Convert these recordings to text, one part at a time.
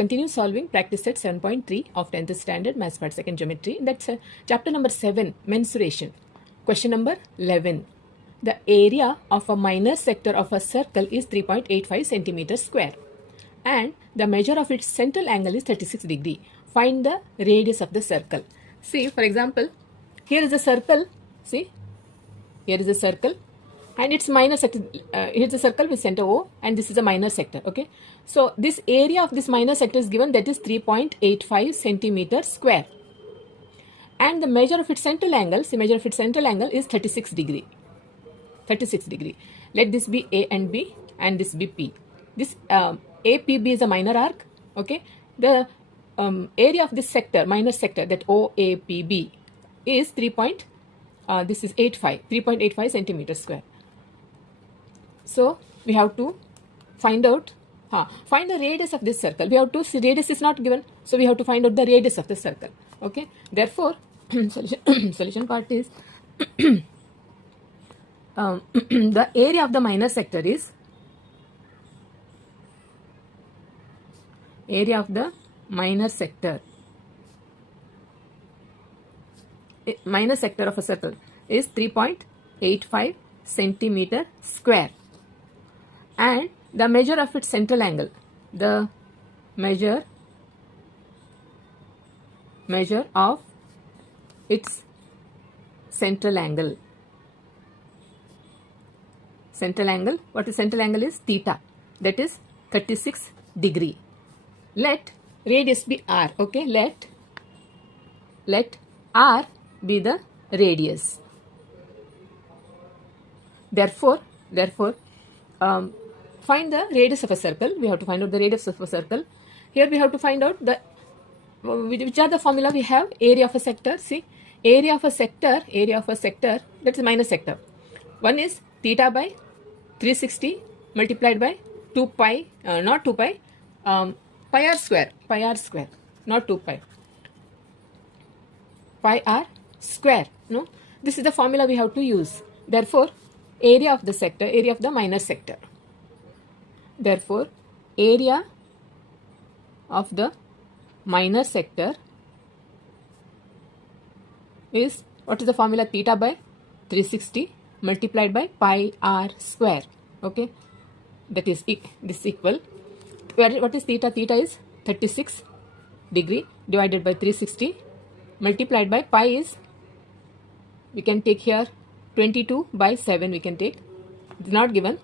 continue solving practice set 7.3 of 10th standard maths part second geometry. That's chapter number 7, mensuration. Question number 11. The area of a minor sector of a circle is 3.85 centimeters square and the measure of its central angle is 36 degree. Find the radius of the circle. See, for example, here is a circle. See, here is a circle and its minor sector. Here's a circle with center O and this is a minor sector. Okay, so this area of this minor sector is given, that is 3.85 centimeters square, and the measure of its central angle, is 36 degree. 36 degree. Let this be A and B and this be P. This APB is a minor arc. Okay, the area of this sector, minor sector, that OAPB is 3.85 centimeters square. So we have to find out, find the radius of this circle. We have to see, radius is not given, so we have to find out the radius of the circle. Okay, therefore solution part is the area of the minor sector is minor sector of a circle is 3.85 centimeter square, and the measure of its central angle, the measure of its central angle, what is central angle is theta, that is 36 degree. Let radius be r. Okay, let r be the radius. Therefore find the radius of a circle. We have to find out the radius of a circle. Here we have to find out the which are the formula we have. Area of a sector. See, area of a sector, that is minor sector. One is theta by 360 multiplied by 2 pi, not 2 pi, pi r square, not 2 pi, pi r square. No, this is the formula we have to use. Therefore, area of the sector, area of the minor sector. Therefore, area of the minor sector is, what is the formula? Theta by 360 multiplied by pi r square. Okay, that is this equal, what is theta? Theta is 36 degree divided by 360 multiplied by pi is, we can take here 22 by 7, we can take, it is not given,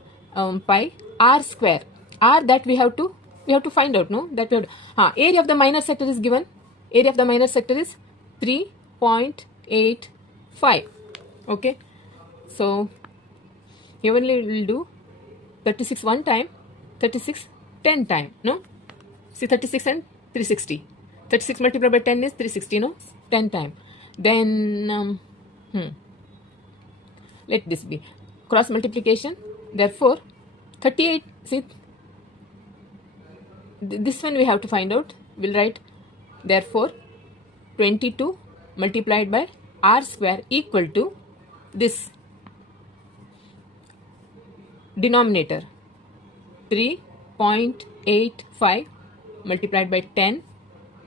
pi r square. R that we have to find out. No, that we have, area of the minor sector is given. Area of the minor sector is 3.85. Okay, so here only we will do 36 one time, 36 10 time. No, see, 36 and 360. 36 multiplied by 10 is 360. No, 10 time. Then let this be cross multiplication. Therefore 38. See, this one we have to find out. We'll write, therefore 22 multiplied by r square equal to this denominator 3.85 multiplied by 10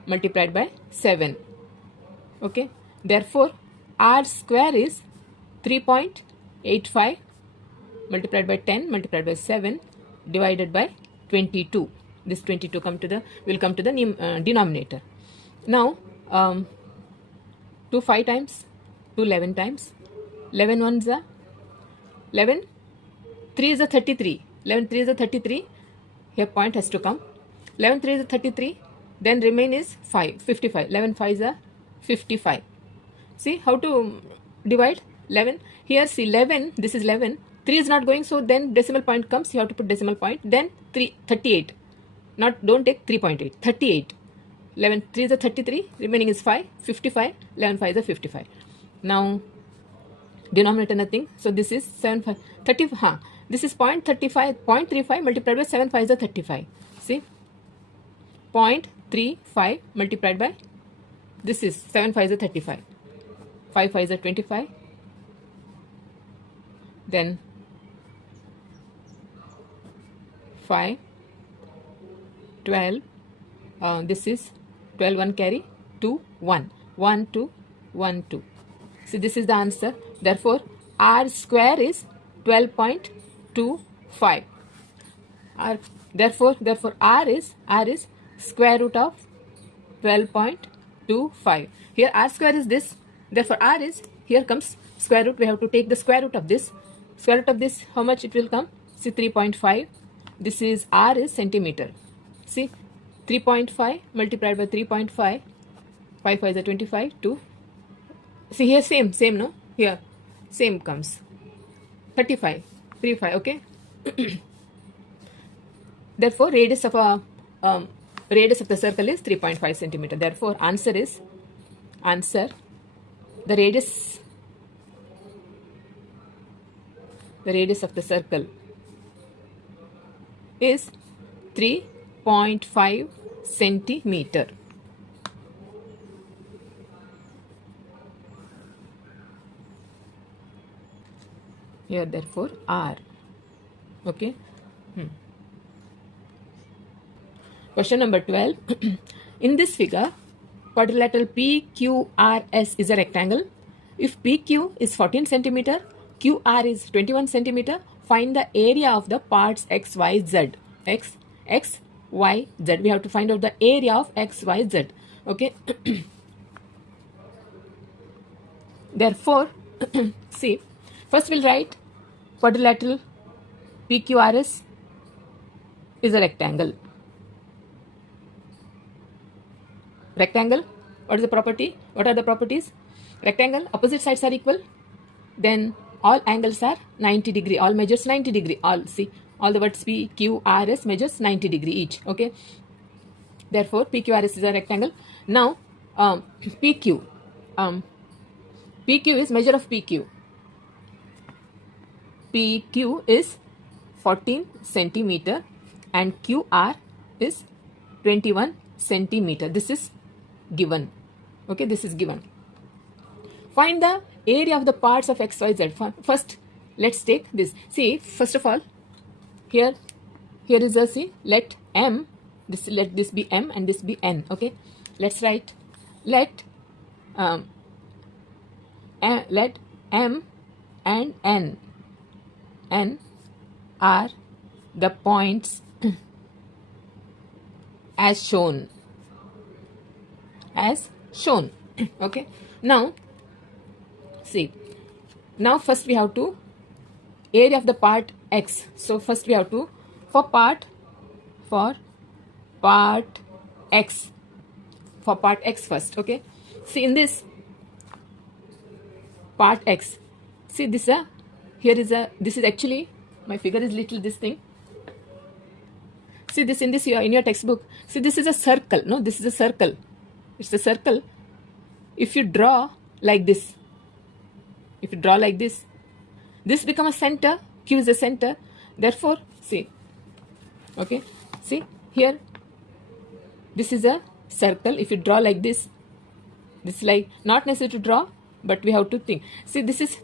multiplied by 7. Okay, therefore r square is 3.85 multiplied by 10 multiplied by 7 divided by 22. This 22 will come to the denominator. Now 2 5 times, 2 11 times, 11 ones are 11, 3 is a 33, 11 3 is a 33. Here point has to come. 11 3 is a 33. Then remain is 55. 11 5 is a 55. See how to divide 11. Here see 11. This is 11. 3 is not going, so then decimal point comes. You have to put decimal point. Then 38. Don't take 3.8. 38. 11 3 is a 33. Remaining is 5. 55. 11 5 is a 55. Now denominator nothing. So this is 7 5 30. This is 0.35 multiplied by 7 5 is a 35. See, 0.35 multiplied by, this is 7 5 is a 35. 5 5 is a 25. Then 5, 12, This is 12, 1 carry, 2, 1, 1, 2, 1, 2. So this is the answer. Therefore, r square is 12.25. Therefore r is square root of 12.25. Here r square is this. Therefore r is, here comes square root. We have to take the square root of this. Square root of this, how much it will come? See, 3.5. This is r is centimeter. See, 3.5 multiplied by 3.5. 5 5 is 25. 2. See here same no? Here same comes. 35. 35. Okay. Therefore, radius of the circle is 3.5 centimeter. Therefore, answer the radius of the circle is 3.5 centimeter. Here, therefore, r. Okay. Question number 12. In this figure, quadrilateral PQRS is a rectangle. If PQ is 14 centimeter, QR is 21 centimeter, find the area of the parts X, Y, Z. X, Y, Z. We have to find out the area of X, Y, Z. Okay. Therefore, see, first we'll write quadrilateral PQRS is a rectangle. Rectangle, what is the property? What are the properties? Rectangle, opposite sides are equal. Then all angles are 90 degree. All measures 90 degree. All, see, all the words P, Q, R, S measures 90 degree each. Okay. Therefore, PQRS is a rectangle. Now, PQ. PQ is measure of PQ. PQ is 14 centimeter and QR is 21 centimeter. This is given. Okay, this is given. Find the area of the parts of X, Y, Z. First, let's take this. See, first of all, here is a, see, let M, let this be M and this be N. Okay, let's write, let M and N are the points as shown. Okay, now see, now first we have to area of the part X. So first we have to for part X first. Okay, see, in this part X, see, this this is actually, my figure is little this thing. See, this in your textbook. See, this is a circle. No, this is a circle. It's a circle. If you draw like this, this becomes a center. Q is a center. Therefore, see, okay, see here, this is a circle. If you draw like this is like not necessary to draw, but we have to think. See, this is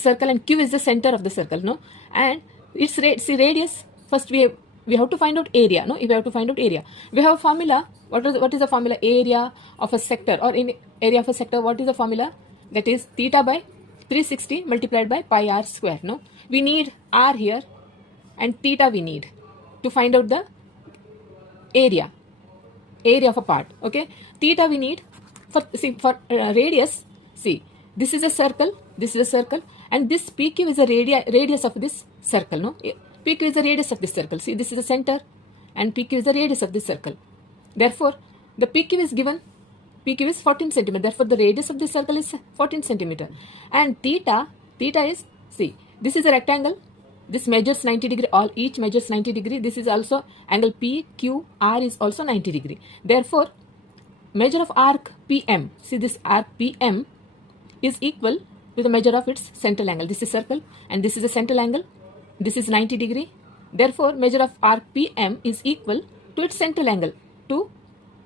circle and Q is the center of the circle. No, and it's see radius. First we have to find out area. No, if we have to find out area, we have a formula. What is the formula? Area of a sector, or in area of a sector, what is the formula? That is theta by 360 multiplied by pi r square. No, we need r here and theta we need to find out the area of a part. Okay, theta we need for radius. See, this is a circle, and this PQ is a radius of this circle. No, PQ is the radius of this circle. See, this is the center and PQ is the radius of this circle. Therefore, the PQ is given. PQ is 14 centimeter. Therefore, the radius of this circle is 14 centimeter. And theta is, see, this is a rectangle. This measures 90 degree. Each measures 90 degree. This is also angle PQR is also 90 degree. Therefore, measure of arc PM. See, this arc PM is equal to the measure of its central angle. This is circle and this is a central angle. This is 90 degree. Therefore, measure of arc PM is equal to its central angle,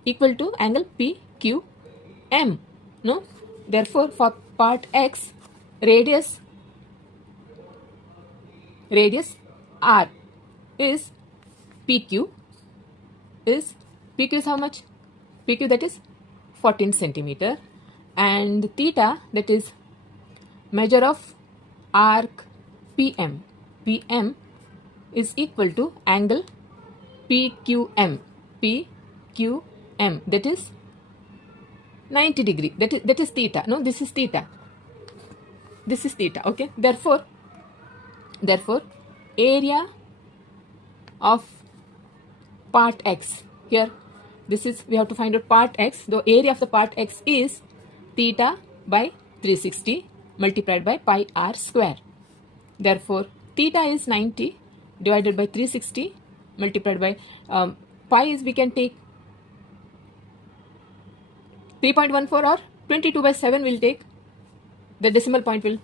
equal to angle PQM. No? Therefore, for part X, radius R is PQ is PQ is how much? PQ, that is 14 centimeter, and theta, that is measure of arc PM. PM is equal to angle PQM. PQM, that is 90 degree. That is theta. No, this is theta. This is theta. Okay. Therefore, area of part X, here this is, we have to find out part X. The area of the part X is theta by 360 multiplied by pi r square. Therefore, theta is 90 divided by 360 multiplied by pi is, we can take 3.14 or 22 by 7 will take. The decimal point will,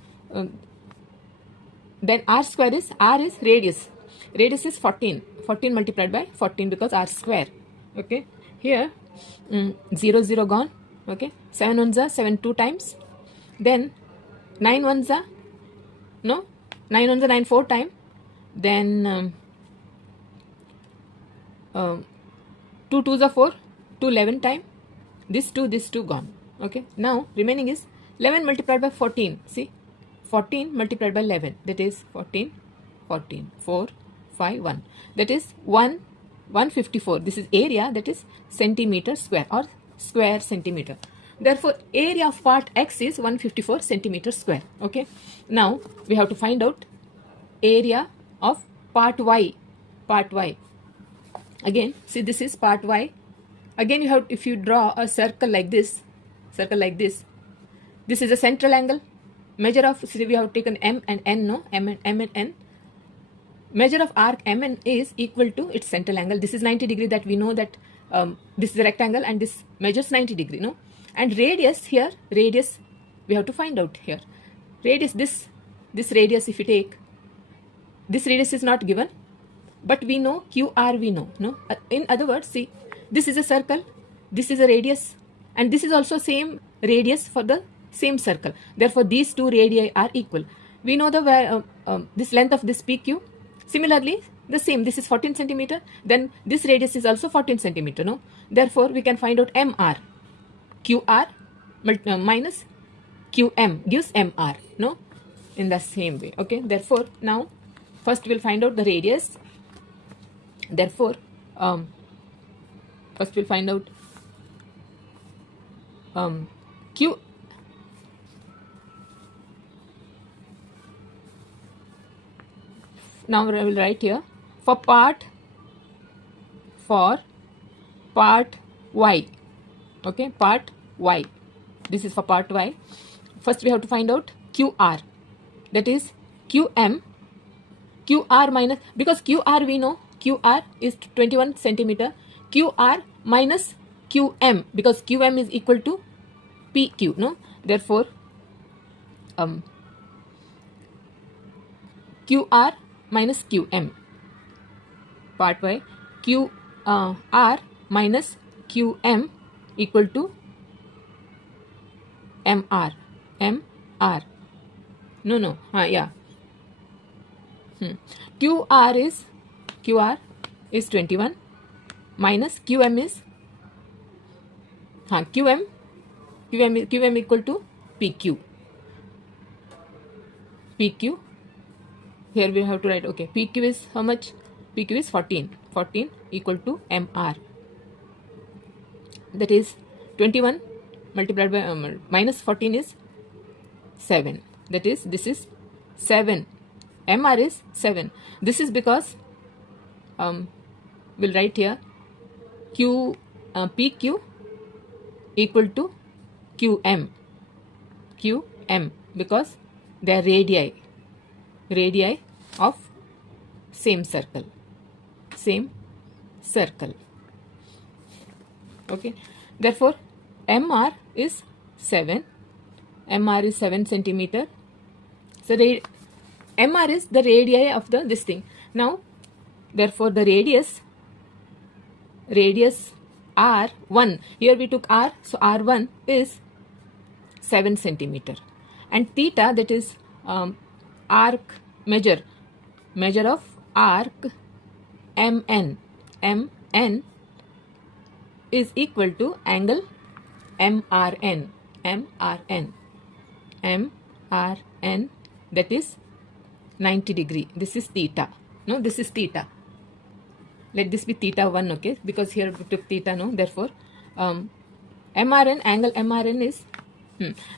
then r square is, r is radius. Radius is 14. 14 multiplied by 14 because r square. Okay. Here 0 0 gone. Okay. 7 ones are 7 2 times. Then 9 ones are, no, 9 ones are 9 4 times. Then 2 twos are 4, 2 11 times. This 2 gone. Okay. Now remaining is 11 multiplied by 14. See, 14 multiplied by 11, that is 14, 4, 5, 1. That is 154. This is area, that is centimeter square or square centimeter. Therefore, area of part X is 154 centimeter square. Okay. Now we have to find out area of part Y. Part Y. Again, see, this is part Y. Again, you have, if you draw a circle like this, this is a central angle. Measure of, see, we have taken M and N, no, M and N. Measure of arc MN is equal to its central angle. This is 90 degree, that we know that this is a rectangle and this measures 90 degree, no. And radius here, radius we have to find out here. Radius, this radius, if you take, this radius is not given, but we know QR, we know, no. In other words, see, this is a circle, this is a radius, and this is also same radius for the same circle. Therefore, these two radii are equal. We know the this length of this PQ. Similarly, the same, this is 14 centimeter, then this radius is also 14 centimeter, no. Therefore, we can find out MR. QR minus QM gives MR, no, in the same way. Okay. Therefore, now first we'll find out the radius. Therefore, first we'll find out Q. Now I will write here for part Y. Okay, part Y. This is for part Y. First we have to find out QR. That is QM. QR minus, because QR we know QR is 21 centimeter. QR minus QM, because QM is equal to PQ, no. Therefore, QR minus QM. Part Y, QR minus QM equal to MR. MR. No. Yeah. QR is 21 minus QM is QM equal to PQ. PQ. Here we have to write, okay, PQ is how much? PQ is 14. 14 equal to MR. That is 21 multiplied by minus 14 is 7. That is, this is 7. MR is 7. This is because we'll write here PQ equal to QM. QM, because they are radii of same circle. Okay. Therefore, MR is 7. MR is 7 centimeter. So MR is the radii of this thing. Now, therefore, the radius R1. Here we took R, so R1 is 7 centimeter. And theta, that is arc measure of arc MN is equal to angle MRN. MRN, that is 90 degree. This is theta. No, this is theta. Let this be theta 1, okay, because here we took theta, no, therefore MRN, angle MRN is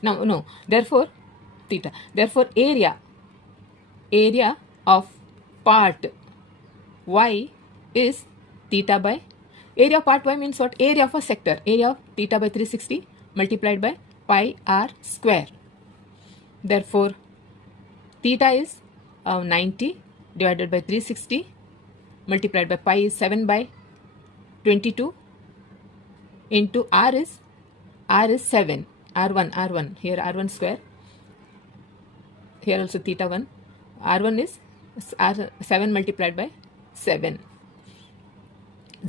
no, therefore theta, therefore area of part Y is theta by, area of part Y means what? Area of a sector, area of theta by 360 multiplied by pi r square. Therefore theta is 90 divided by 360 multiplied by pi is 7 by 22 into r is 7, r1, here r1 square, here also theta 1, r1 is 7 multiplied by 7,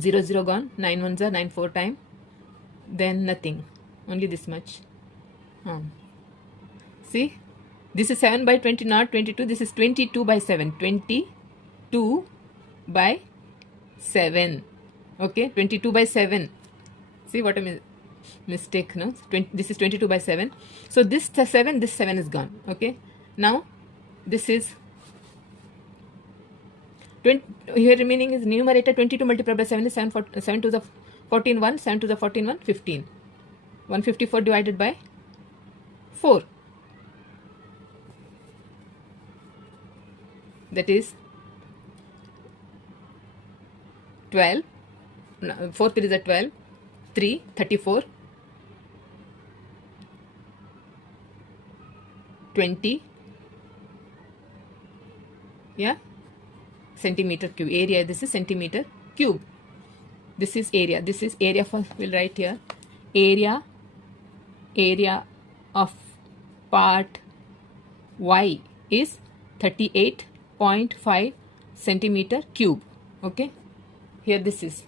0 0 gone, 9 1s are 9 4 time, then nothing, only this much. See, this is 7 by 20, not 22, this is 22 by 7, 22 by 7, okay, 22 by 7. See what a mistake, no? This is 22 by 7. So this 7 is gone, okay. Now this is 20, here remaining is numerator 22 multiplied by 7 is 7 to the 14 1, 7 to the 14 1, 15. 154 divided by 4. That is 12. 4 3 is a 12. 3 34. 20. Yeah. Centimeter cube. Area, this is centimeter cube. This is area. This is area for, we'll write here. Area of part Y is 38.5 centimeter cube. Okay. Here this is.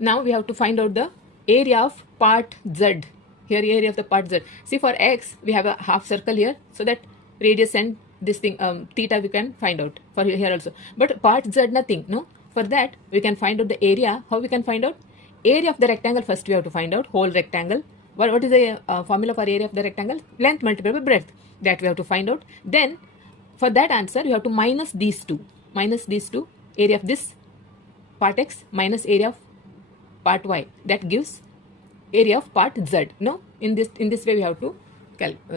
Now we have to find out the area of part Z. Here area of the part Z. See, for X we have a half circle here, so that radius and this thing theta we can find out for here also. But part Z nothing, no. For that we can find out the area. How we can find out? Area of the rectangle first we have to find out. Whole rectangle. What is the formula for area of the rectangle? Length multiplied by breadth. That we have to find out. Then for that answer you have to minus these two. Minus these two. Area of this part X minus area of part Y. That gives area of part Z. No, in this way we have to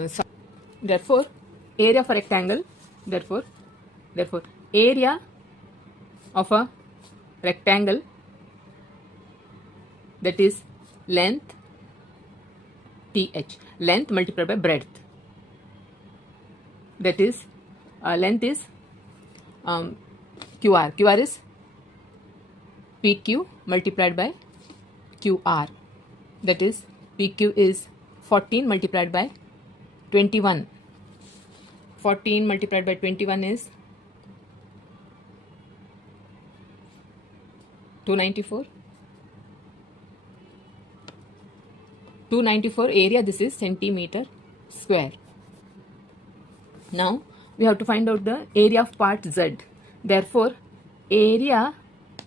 solve. Therefore area of a rectangle, therefore area of a rectangle, that is length th, length multiplied by breadth, that is length is qr is pq multiplied by qr, that is pq is 14 multiplied by 21. 14 multiplied by 21 is 294. 294 area, this is centimeter square. Now we have to find out the area of part Z. Therefore area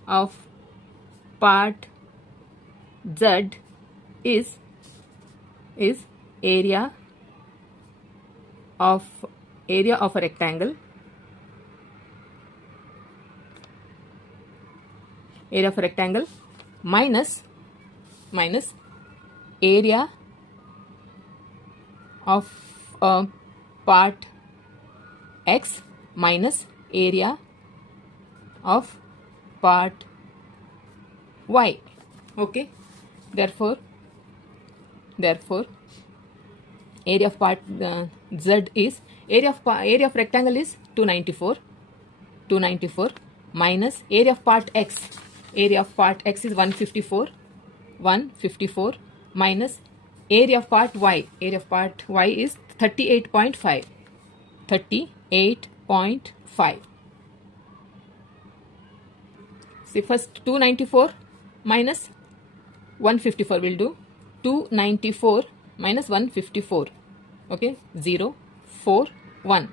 of part Z is area of a rectangle, minus area of a part X minus area of part Y. Okay. Therefore area of part Z is area of rectangle is 294 minus area of part X. Area of part X is 154 minus area of part Y. Area of part Y is 38.5. See, first 294 minus 154 will do. 294 minus 154. Okay, 0 4 1.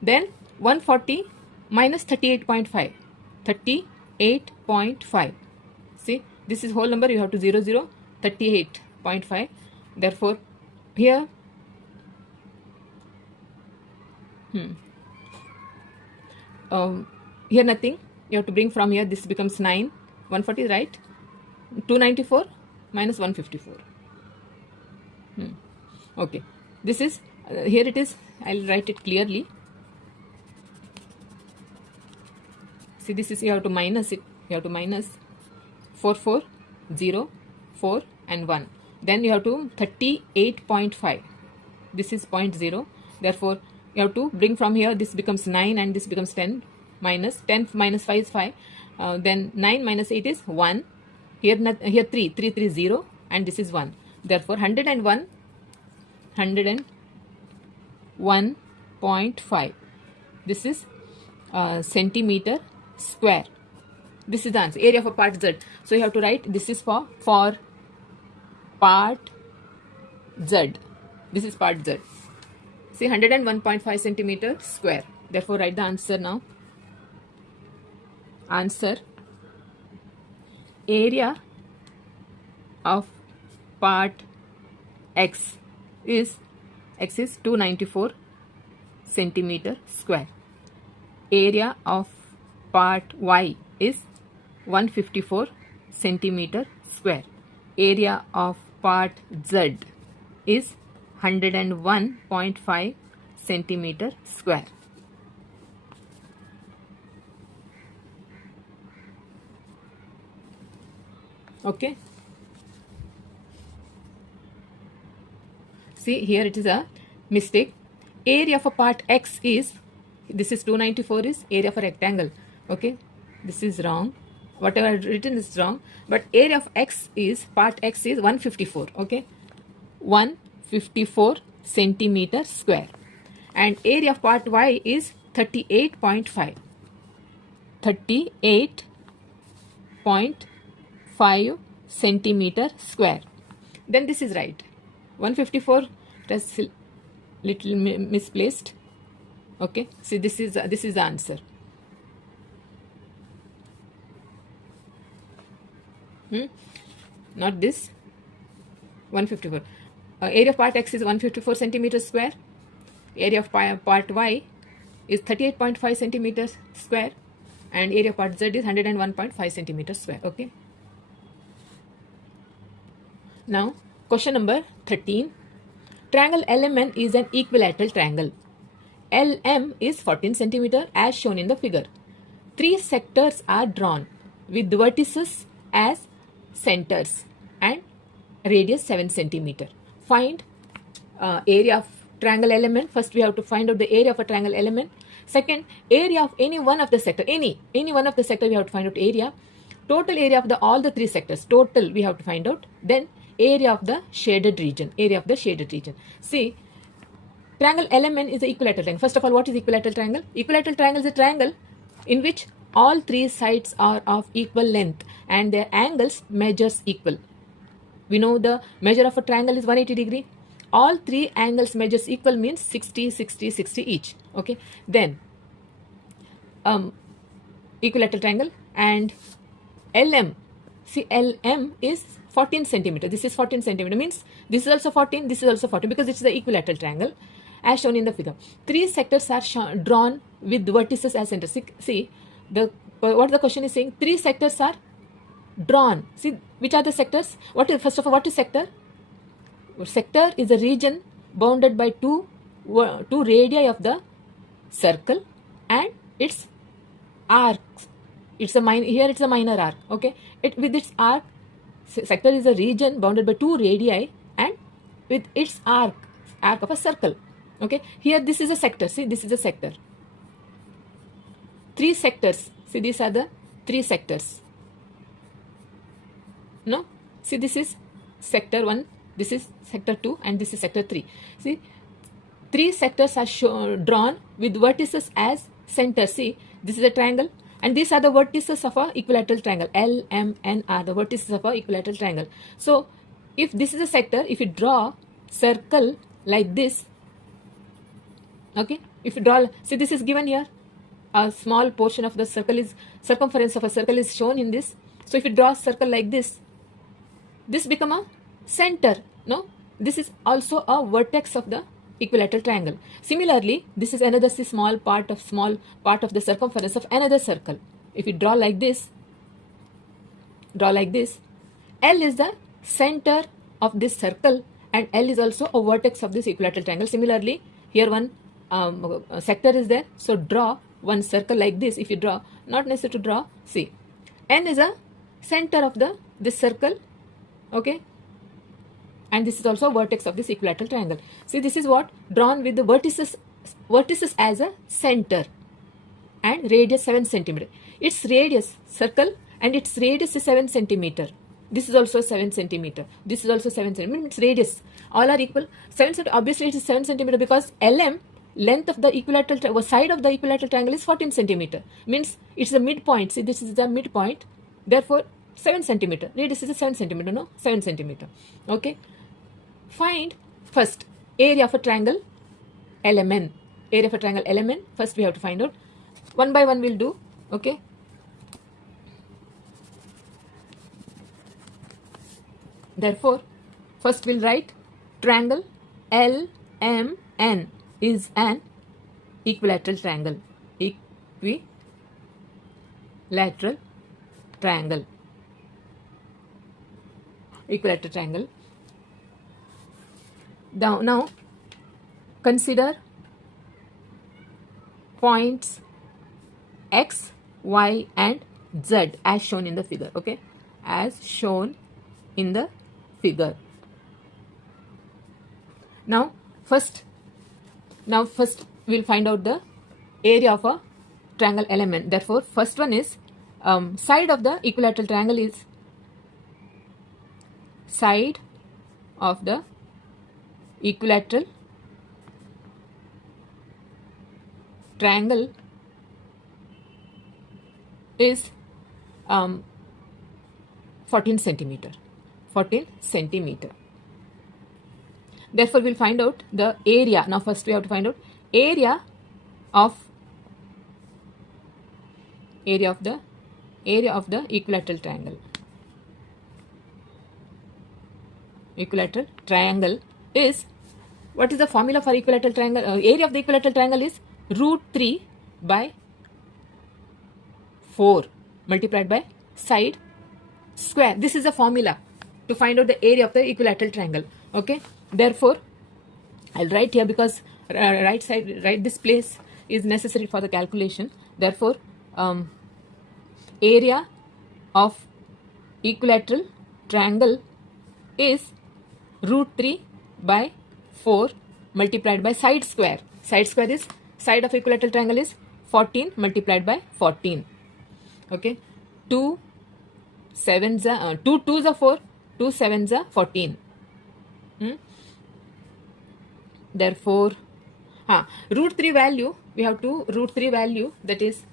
Then 140 minus 38.5. 38.5. See, this is whole number, you have to 0, 38.5. Therefore, here here nothing, you have to bring from here, this becomes 9, 140, right? 294 minus 154. Okay, this is here it is, I'll write it clearly. See, this is, you have to minus it, you have to minus 4, 4, 0, 4 and 1. Then you have to 38.5. This is 0.0. Therefore, you have to bring from here, this becomes 9 and this becomes 10. Minus 10 minus 5 is 5. Then 9 minus 8 is 1. Here 3, 3, 3, 0 and this is 1. Therefore, 101.5. This is centimeter square. This is the answer, area for part Z. So you have to write, this is for part Z. This is part Z. See, 101.5 centimeter square. Therefore, write the answer now. Answer, area of part X is 294 centimeter square. Area of part Y is 154 centimeter square. Area of part Z is 101.5 centimeter square. Okay. See, here it is a mistake. Area for part X is, this is 294 is area for rectangle. Okay, this is wrong. Whatever I've written is wrong. But area of X is, part X is 154. Okay, 154 centimeter square. And area of part Y is 38.5. 38.5 centimeter square. Then this is right. 154, that's little misplaced. Okay, see, this is the answer. Not this. 154. Area of part X is 154 centimeters square. Area of part Y is 38.5 centimeters square. And area of part Z is 101.5 centimeters square. Okay. Now, question number 13. Triangle LMN is an equilateral triangle. LM is 14 centimeter as shown in the figure. 3 sectors are drawn with vertices as centers and radius 7 centimeter. Find area of triangle LMN. First, we have to find out the area of a triangle LMN. Second, area of any one of the sector. Any one of the sector, we have to find out area. Total area of all the 3 sectors. Total we have to find out. Then area of the shaded region. Area of the shaded region. See, triangle LMN is an equilateral triangle. First of all, what is equilateral triangle? Equilateral triangle is a triangle in which all 3 sides are of equal length and their angles measures equal. We know the measure of a triangle is 180 degree. All 3 angles measures equal means 60, 60, 60 each. Okay. Then equilateral triangle and LM. See, LM is 14 centimeter. This is 14 centimeter means this is also 14, this is also 14 because it's the equilateral triangle as shown in the figure. 3 sectors are drawn with vertices as centers. See, what the question is saying, 3 sectors are drawn. See, which are the sectors? First of all, what is sector? Sector is a region bounded by two radii of the circle and its arcs. It's a here it's a minor arc. Okay, with its arc, sector is a region bounded by 2 radii and with its arc of a circle. Okay, here this is a sector. See, this is a sector. 3 sectors. See, these are the 3 sectors. No, see, this is sector 1, this is sector 2 and this is sector 3. See, 3 sectors are drawn with vertices as centers. See, this is a triangle and these are the vertices of a equilateral triangle. L, M, N are the vertices of a equilateral triangle. So, if this is a sector, if you draw circle like this, okay, if you draw, see, this is given here, a small portion of the circle is, circumference of a circle is shown in this. So if you draw a circle like this become a center. No, this is also a vertex of the equilateral triangle. Similarly, this is another small part of the circumference of another circle. If you draw like this, L is the center of this circle, and L is also a vertex of this equilateral triangle. Similarly, here one sector is there, so draw one circle like this. If you draw, not necessary to draw, see, N is a center of this circle, okay, and this is also a vertex of this equilateral triangle. See, this is what drawn with the vertices as a center, and radius 7 centimeter. Its radius, circle, and its radius is 7 centimeter. This is also 7 centimeter. This is also 7 centimeter. Its radius, all are equal. 7 centimeter. Obviously, it is 7 centimeter because LM, length of the equilateral side of the equilateral triangle, is 14 centimeter. Means it's the midpoint. See, this is the midpoint. Therefore, 7 centimeter. Radius is 7 centimeter. No, 7 centimeter. Okay. Find first area of a triangle LMN. Area of a triangle LMN. First, we have to find out. One by one, we'll do. Okay. Therefore, first we'll write triangle LMN is an equilateral triangle. Equilateral triangle. Equilateral triangle. Now consider points X, Y, and Z as shown in the figure. Okay, as shown in the figure. Now first we'll find out the area of a triangle element. Therefore, first one is side of the equilateral triangle is side of the equilateral triangle is 14 centimeter. 14 centimeter. Therefore, we'll find out the area. Now, first we have to find out area of the equilateral triangle. Equilateral triangle is, what is the formula for equilateral triangle? Area of the equilateral triangle is √3 by 4 multiplied by side square. This is the formula to find out the area of the equilateral triangle. Okay. Therefore, I'll write here because right this place is necessary for the calculation. Therefore, area of equilateral triangle is √3 by 4 multiplied by side square. Side square is, side of equilateral triangle is 14 multiplied by 14. Okay. 2 2s are 4, 2 7s are 14. Therefore, √3 value, we have to √3 value, that is,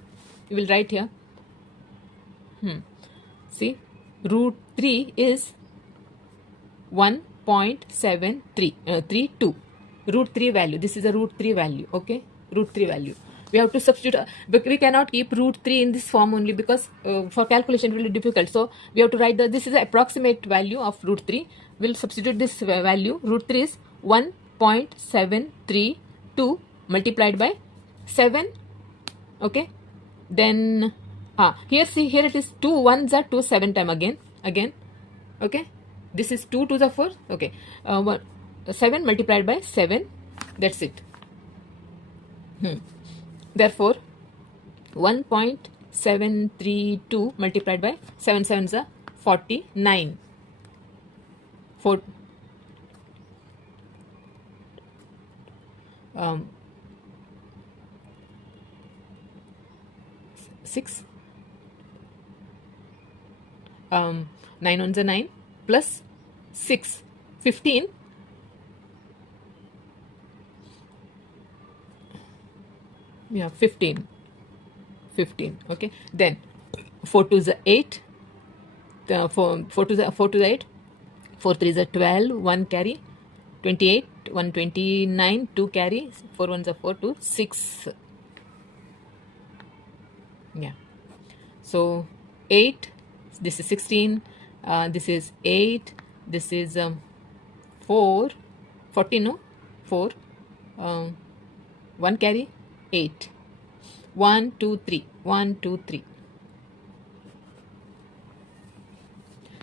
we will write here. See, √3 is 1.732. √3 value, this is a √3 value. Okay, √3 value. We have to substitute, but we cannot keep √3 in this form only because for calculation it will be difficult. So we have to write this is the approximate value of √3. We'll substitute this value. √3 is 1.732 multiplied by 7. Okay. Then here see, here it is 2 1s are 2 7 time again. Okay. This is 2 2s are 4. Okay. 7 multiplied by 7. That's it. Therefore, 1.732 multiplied by 7 7s are 49. 6 9 ones are 9 plus 6 15. Yeah, 15. Okay. Then 4 2 is 8. 4 2 is 8. 4 3 is 12. 1 carry. 28. 1 29. 2 carry. 4 1s are 4. 2 6. Yeah. So 8 this is 16, this is 8, this is 4, 14, no, 4, 1 carry, 8, 1, 2, 3, 1, 2, 3.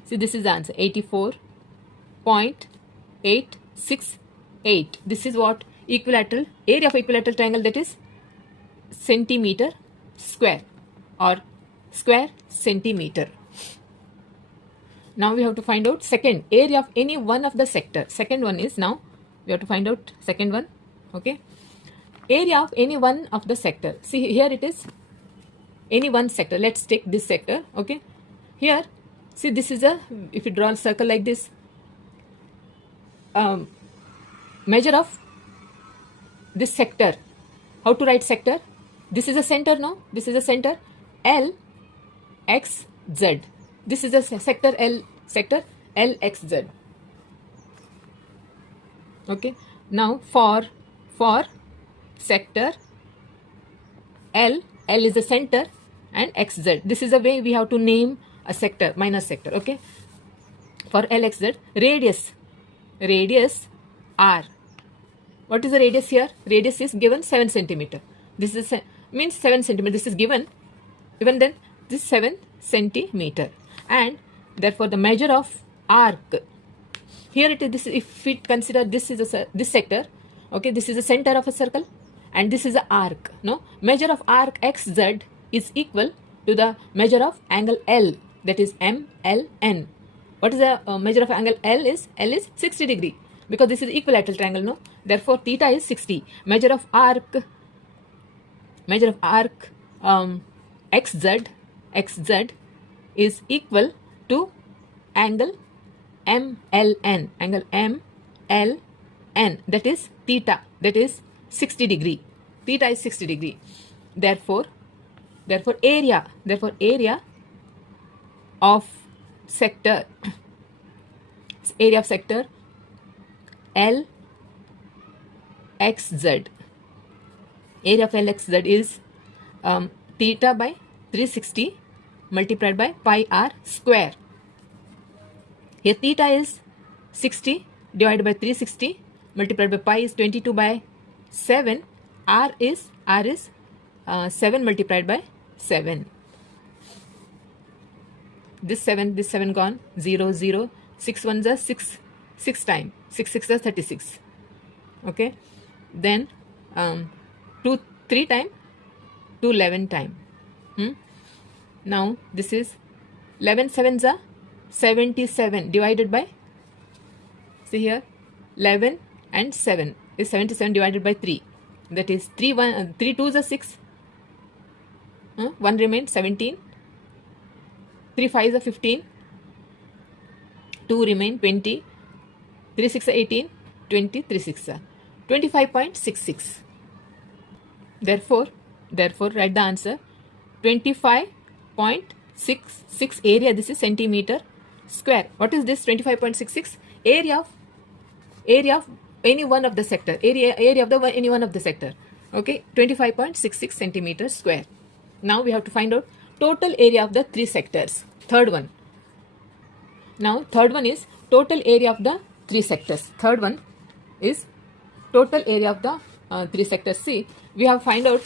See, this is the answer, 84.868. This is what equilateral, area of equilateral triangle, that is centimeter square or square centimeter. Now we have to find out second, area of any one of the sector. Second one is, now we have to find out second one. Okay, area of any one of the sector. See, here it is any one sector. Let's take this sector. Okay, here, see, this is a, if you draw a circle like this, measure of this sector. How to write sector? This is a center, no? This is a center, L, X, Z. This is a sector L, sector L, X, Z. Okay. Now for sector L, L is the center and X, Z. This is the way we have to name a sector, minor sector. Okay. For L, X, Z, radius R. What is the radius here? Radius is given 7 centimeter. This is means 7 centimeter. This is given. Even then, this 7 centimeter. And therefore, the measure of arc. Here it is. This, if we consider this is this sector. Okay, this is the center of a circle, and this is the arc. No, measure of arc XZ is equal to the measure of angle L. That is MLN. What is the measure of angle L is 60 degree, because this is equilateral triangle, no? Therefore, theta is 60. Measure of arc XZ is equal to angle MLN. Angle MLN, that is theta, that is 60 degree. Theta is 60 degree. Therefore area of sector, area of sector LXZ, area of LXZ is theta by 360 multiplied by pi r square. Here theta is 60 divided by 360 multiplied by pi is 22 by 7. R is 7 multiplied by 7. This 7 gone, 0, 0, 6 ones are 6 times, 6 6 are 36. Okay, then 2 3 times, 2 11 times. Now this is 11 sevens are 77 divided by, see here, 11 and 7 is 77 divided by 3. That is 3 twos are 6. 1 remains, 17. 3 fives are 15. 2 remain, 20. 3 6 are 18. 20, 3 6 are 25.66. Therefore, write the answer. 25.66 area. This is centimeter square. What is this? 25.66 area of any one of the sector. Area of the any one of the sector. Okay, 25.66 centimeters square. Now we have to find out total area of the 3 sectors. Third one. Now third one is total area of the 3 sectors. Third one is total area of the 3 sectors. See, we have find out,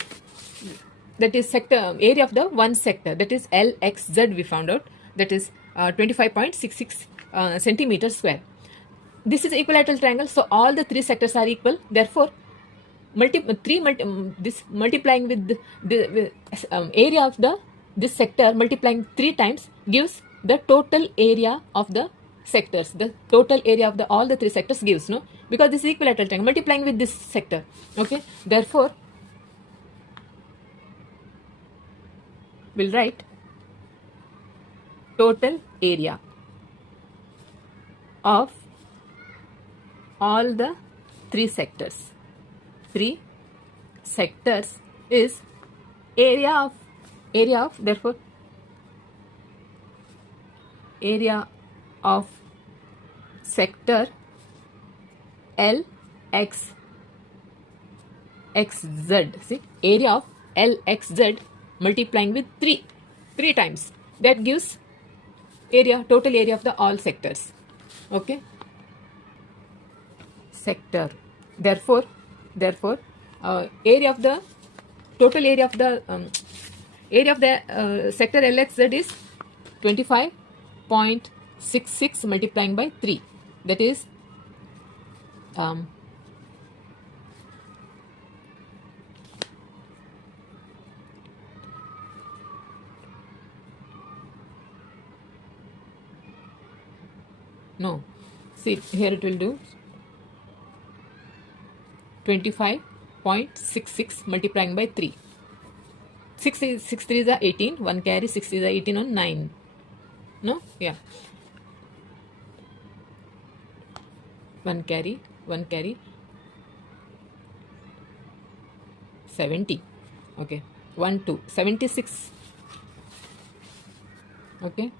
that is sector area of the one sector, that is LXZ we found out, that is 25.66 centimeters square. This is equilateral triangle, so all the 3 sectors are equal. Therefore, multiplying with the area of this sector, multiplying 3 times gives the total area of the sectors. The total area of all the 3 sectors gives, no, because this is equilateral triangle, multiplying with this sector. Okay, therefore we'll write total area of all the 3 sectors. 3 sectors is area of therefore area of sector LXZ. See, area of LXZ multiplying with 3 times, that gives area, total area of the all sectors. Okay, sector. Therefore, area of the total area of the sector LXZ is 25.66 multiplying by 3. That is no. See, here it will do 25.66 multiplying by 3. 6 3 is 18. 1 carry 6 is 18 on 9. No? Yeah. 1 carry 70. Okay. 1 2 76. Okay.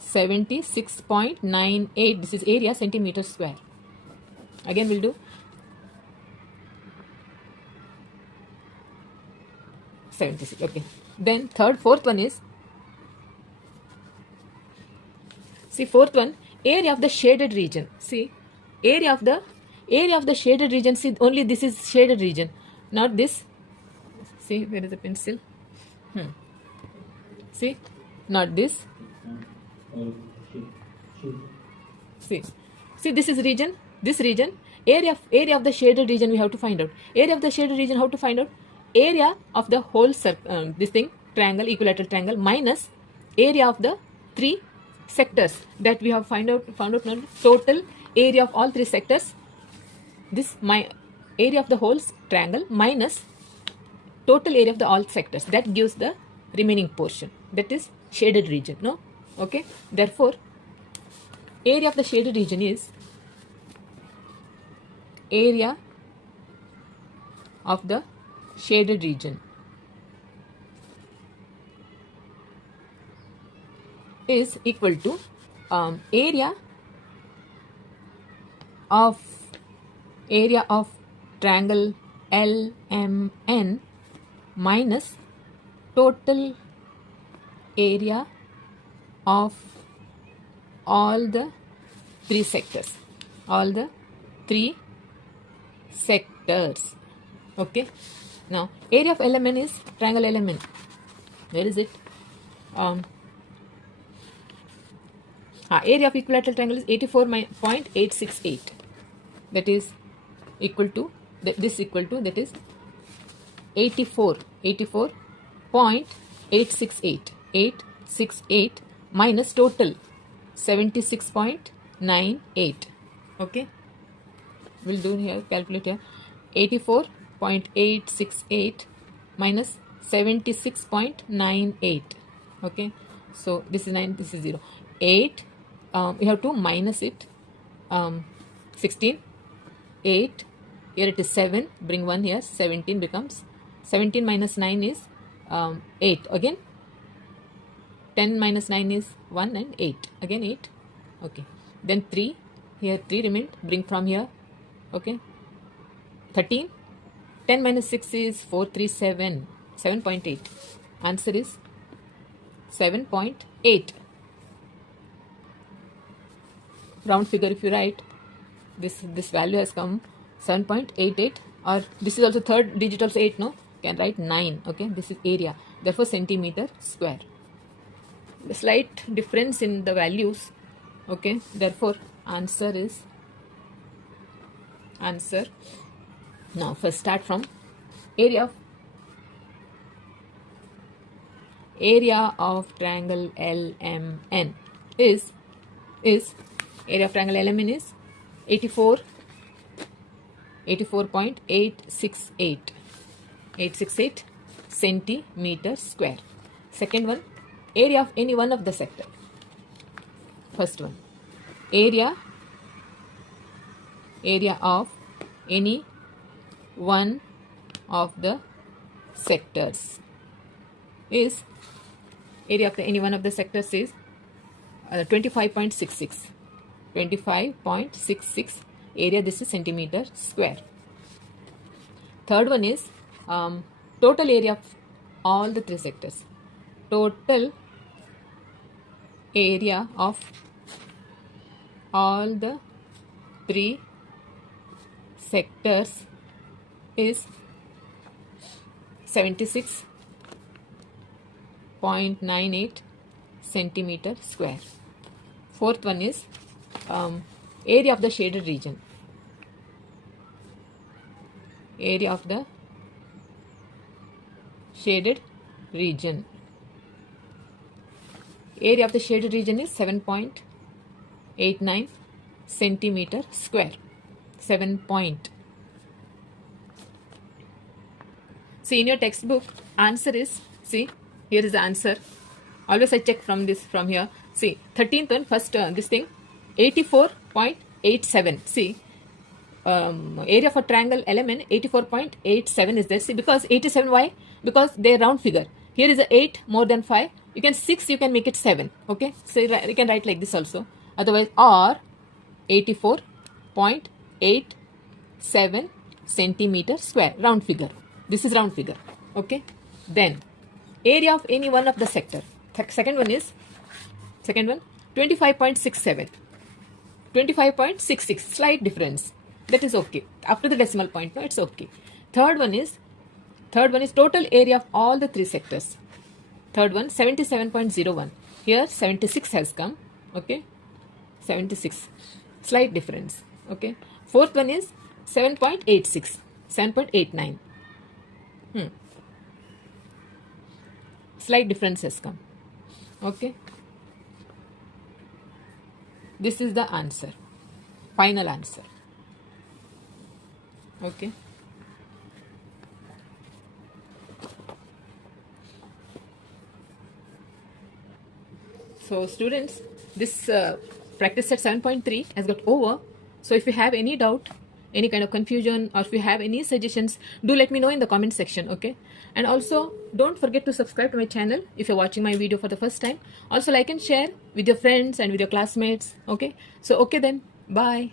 76.98. This is area centimeter square. Again we'll do 76. Okay. Then fourth one is, see, fourth one, area of the shaded region. See, area of the shaded region. See, only this is shaded region, not this. See, where is the pencil? See, not this. See, this is region. This region, area of the shaded region we have to find out. Area of the shaded region, how to find out? Area of the whole this thing, triangle, equilateral triangle, minus area of the 3 sectors that we have found out now. Total area of all 3 sectors. This my area of the whole triangle minus total area of the all sectors. That gives the remaining portion. That is shaded region. No? Okay. Therefore, area of the shaded region is area of the shaded region is equal to area of triangle LMN minus total area of all the 3 sectors. All the 3 sectors. Okay. Now, area of LMN is triangle LMN. Where is it? Area of equilateral triangle is 84.868. That is equal to that is 84.868 minus total 76.98. Okay. We'll do here, calculate here. 84.868 minus 76.98. Okay. So this is 9, this is 0. 8. We have to minus it. 16. 8. Here it is 7. Bring 1 here. 17 becomes. 17 minus 9 is 8. Again. 10 minus 9 is 1 and 8. Again 8. Okay. Then 3. Here 3 remained. Bring from here. Okay. 13. 10 minus 6 is 437. 7.8. Answer is 7.8. Round figure if you write, this value has come 7.88, or this is also third digit also 8, no? Can write 9. Okay. This is area. Therefore centimeter square. The slight difference in the values. Okay. Therefore answer is now first start from area of triangle LMN is area of triangle LMN is 84.868 centimeter square. Second one, area of any one of the sector. First one, area of any one of the sectors is area of any one of the sectors is 25.66. 25.66 area. This is centimeter square. Third one is total area of all the 3 sectors. Total area of all the three sectors is 76.98 centimeter square. Fourth one is area of the shaded region. Area of the shaded region. Area of the shaded region is 7.89 centimeter square. 7 point. See, in your textbook, answer is, see, here is the answer. Always I check from here. See, 13th one, first this thing, 84.87. See, area for triangle element 84.87 is there. See, because 87, why? Because they are round figure. Here is a 8 more than 5. You can 6, you can make it 7. Okay, so you can write like this also. Otherwise, or 84.87 centimeter square, round figure. This is round figure. Okay, then area of any one of the sector. Second one 25.67, 25.66, slight difference. That is okay. After the decimal point, no, it's okay. Third one is total area of all the three sectors. Third one, 77.01. Here 76 has come. Okay, 76, slight difference. Okay. Fourth one is 7.86, 7.89. Slight difference has come. Okay. This is the answer. Final answer. Okay. So students, this practice set 7.3 has got over. So if you have any doubt, any kind of confusion, or if you have any suggestions, do let me know in the comment section. Okay. And also don't forget to subscribe to my channel if you're watching my video for the first time. Also like and share with your friends and with your classmates. Okay. So okay then, bye.